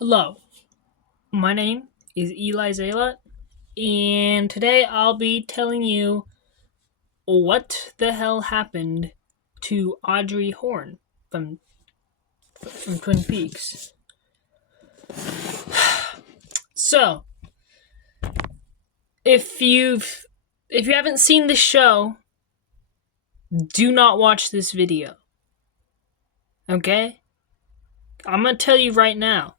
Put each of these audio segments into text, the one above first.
Hello, my name is Eli Zayla, and today I'll be telling you what the hell happened to Audrey Horne from Twin Peaks. So, if you haven't seen the show, do not watch this video. Okay? I'm gonna tell you right now.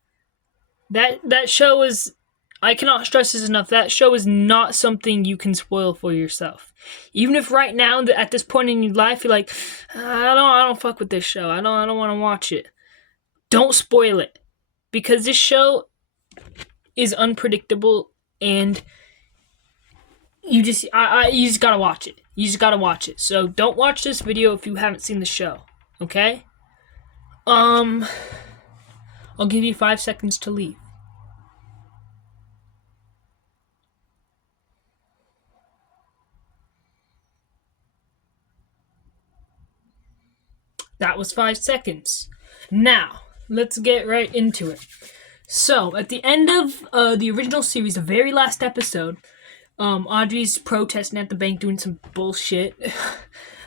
That show is, I cannot stress this enough. That show is not something you can spoil for yourself. Even if right now, at this point in your life, you're like, I don't fuck with this show. I don't want to watch it. Don't spoil it, because this show is unpredictable, and you just gotta watch it. You just gotta watch it. So don't watch this video if you haven't seen the show. Okay? I'll give you 5 seconds to leave. That was 5 seconds. Now, let's get right into it. So, at the end of the original series, the very last episode, Audrey's protesting at the bank doing some bullshit.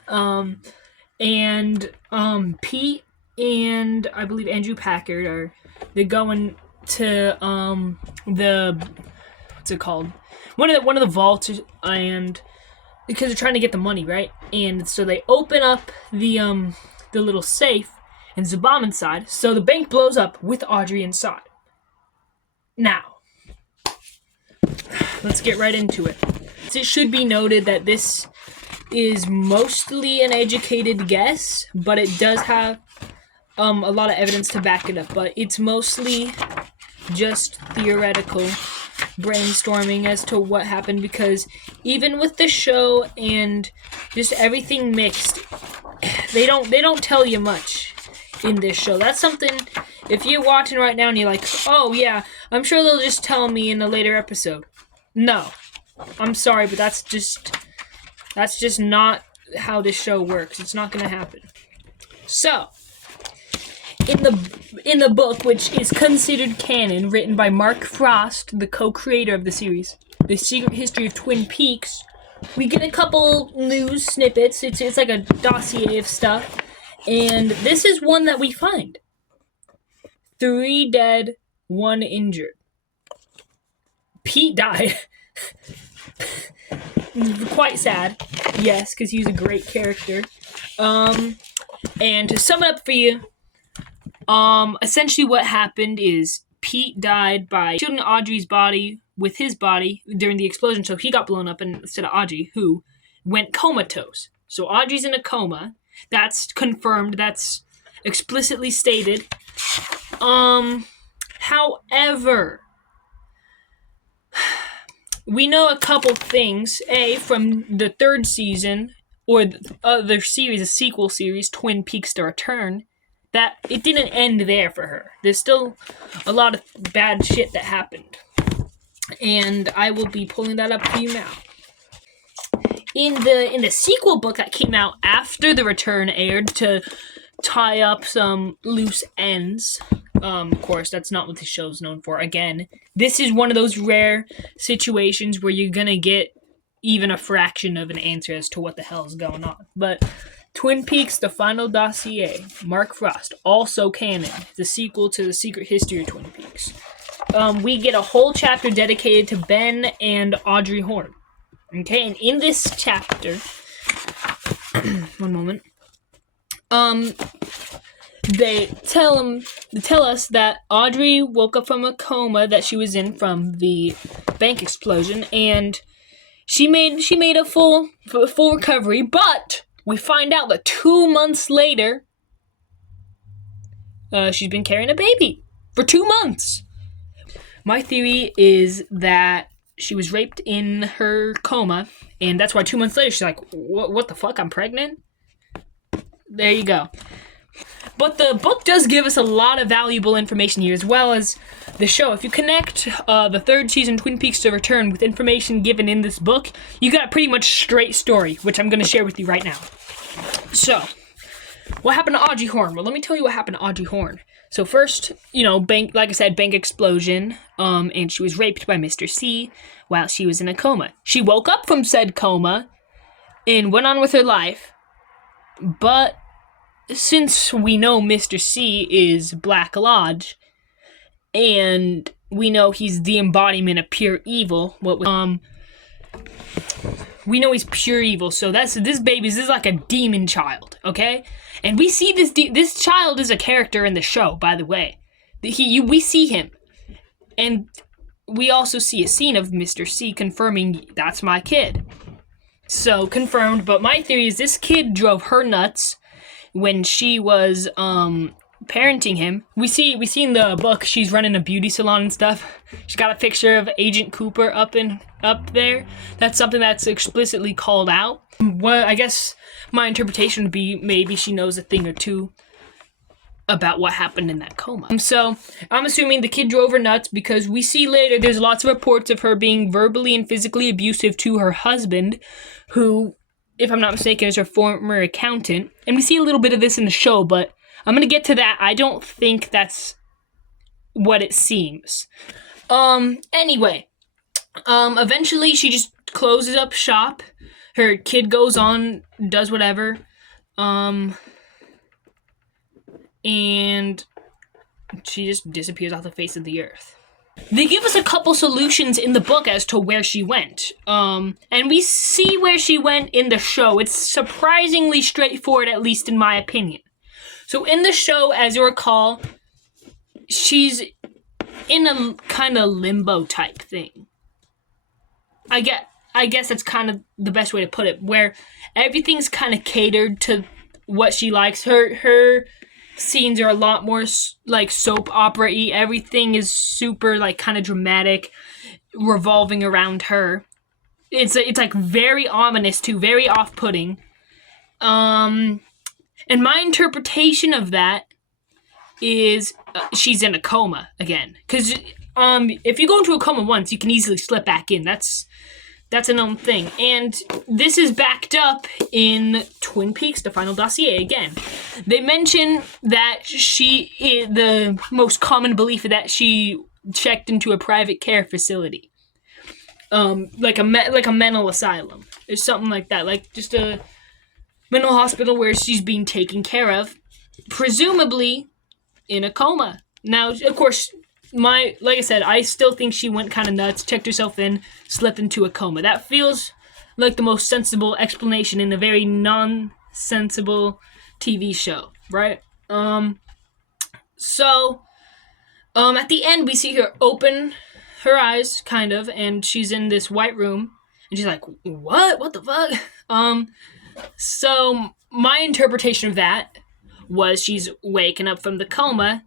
and Pete and I believe Andrew Packard they're going to the what's it called? One of the vaults, and because they're trying to get the money, right? And so they open up the little safe, and there's a bomb inside. So the bank blows up with Audrey inside. Now, let's get right into it. It should be noted that this is mostly an educated guess, but it does have a lot of evidence to back it up. But it's mostly just theoretical brainstorming as to what happened, because even with the show and just everything mixed, they don't tell you much in this show. That's something, if you're watching right now and you're like, oh yeah, I'm sure they'll just tell me in a later episode. No, I'm sorry, but that's just not how this show works. It's not gonna happen. So, in the book, which is considered canon, written by Mark Frost, the co-creator of the series, The Secret History of Twin Peaks, we get a couple news snippets. It's like a dossier of stuff, and this is one that we find. 3 dead, 1 injured. Pete died. Quite sad, yes, because he's a great character. And to sum it up for you, essentially what happened is Pete died by shooting Audrey's body with his body during the explosion, so he got blown up instead of Audrey, who went comatose. So Audrey's in a coma. That's confirmed. That's explicitly stated. However, we know a couple things. From the 3rd season, or the other series, a sequel series, Twin Peaks: The Return, that it didn't end there for her. There's still a lot of bad shit that happened. And I will be pulling that up for you now. In the sequel book that came out after The Return aired, to tie up some loose ends, of course, that's not what the show's known for. Again, this is one of those rare situations where you're gonna get even a fraction of an answer as to what the hell is going on. But Twin Peaks: The Final Dossier, Mark Frost, also canon, the sequel to The Secret History of Twin Peaks. We get a whole chapter dedicated to Ben and Audrey Horne. Okay, and in this chapter, one moment, they tell us that Audrey woke up from a coma that she was in from the bank explosion, and she made a full recovery, but we find out that 2 months later, she's been carrying a baby for 2 months. My theory is that she was raped in her coma, and that's why 2 months later she's like, what the fuck, I'm pregnant? There you go. But the book does give us a lot of valuable information here, as well as the show. If you connect the 3rd season Twin Peaks: The Return with information given in this book, you got a pretty much straight story, which I'm going to share with you right now. So, what happened to Audrey Horne? Well, let me tell you what happened to Audrey Horne. So first, like I said, bank explosion, and she was raped by Mr. C while she was in a coma. She woke up from said coma and went on with her life, but since we know Mr. C is Black Lodge, and we know he's the embodiment of pure evil, we know he's pure evil, so this is like a demon child, okay? And we see this child is a character in the show, by the way. We see him, and we also see a scene of Mr. C confirming that's my kid. So confirmed, but my theory is this kid drove her nuts when she was parenting him. We see in the book she's running a beauty salon and stuff. She's got a picture of Agent Cooper up there. That's something that's explicitly called out. Well, I guess my interpretation would be maybe she knows a thing or two about what happened in that coma. So I'm assuming the kid drove her nuts because we see later there's lots of reports of her being verbally and physically abusive to her husband, who, if I'm not mistaken, is her former accountant. And we see a little bit of this in the show, but I'm going to get to that. I don't think that's what it seems. Anyway, eventually she just closes up shop. Her kid goes on, does whatever. And she just disappears off the face of the earth. They give us a couple solutions in the book as to where she went. And we see where she went in the show. It's surprisingly straightforward, at least in my opinion. So in the show, as you recall, she's in a kind of limbo type thing. I guess that's kind of the best way to put it, where everything's kind of catered to what she likes. Her scenes are a lot more like soap opera-y. Everything is super like kind of dramatic, revolving around her. It's like very ominous too, very off-putting. And my interpretation of that is she's in a coma again. Because if you go into a coma once, you can easily slip back in. That's a known thing. And this is backed up in Twin Peaks, the final dossier again. They mention that the most common belief is that she checked into a private care facility. Like a mental asylum. Or something like that. Like just a mental hospital where she's being taken care of. Presumably in a coma. Now, of course, like I said, I still think she went kind of nuts, checked herself in, slipped into a coma. That feels like the most sensible explanation in a very non-sensible TV show, right? So, at the end, we see her open her eyes, kind of, and she's in this white room, and she's like, what? What the fuck? So, my interpretation of that was she's waking up from the coma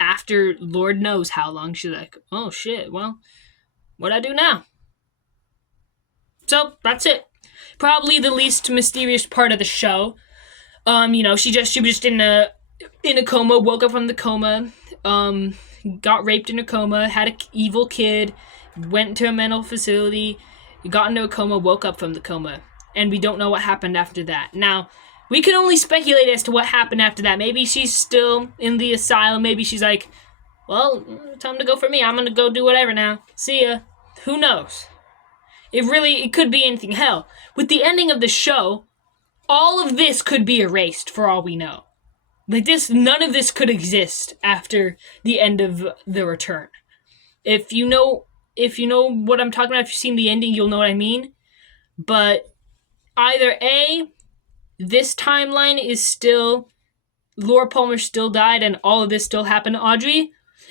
after Lord knows how long. She's like, oh shit, well, what'd I do now? So, that's it. Probably the least mysterious part of the show. She was just in a coma, woke up from the coma, got raped in a coma, had an evil kid, went to a mental facility, got into a coma, woke up from the coma. And we don't know what happened after that. Now, we can only speculate as to what happened after that. Maybe she's still in the asylum. Maybe she's like, well, time to go for me. I'm going to go do whatever now. See ya. Who knows? It could be anything. Hell, with the ending of the show, all of this could be erased for all we know. Like none of this could exist after the end of The Return. If you know what I'm talking about, if you've seen the ending, you'll know what I mean. But either A, this timeline is still, Laura Palmer still died and all of this still happened to Audrey,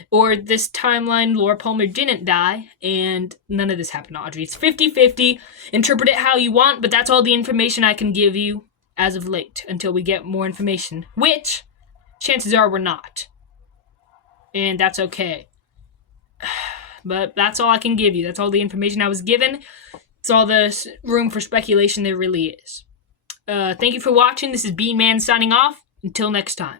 or this timeline, Laura Palmer didn't die and none of this happened to Audrey. It's 50-50. Interpret it how you want, but that's all the information I can give you as of late until we get more information, which chances are we're not. And that's okay. But that's all I can give you. That's all the information I was given. It's all the room for speculation there really is. Thank you for watching. This is Bean Man signing off. Until next time.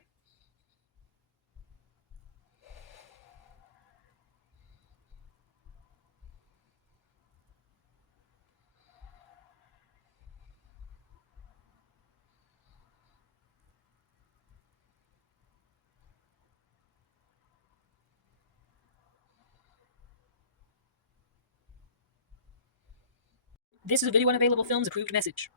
This is a Video Unavailable Films approved message.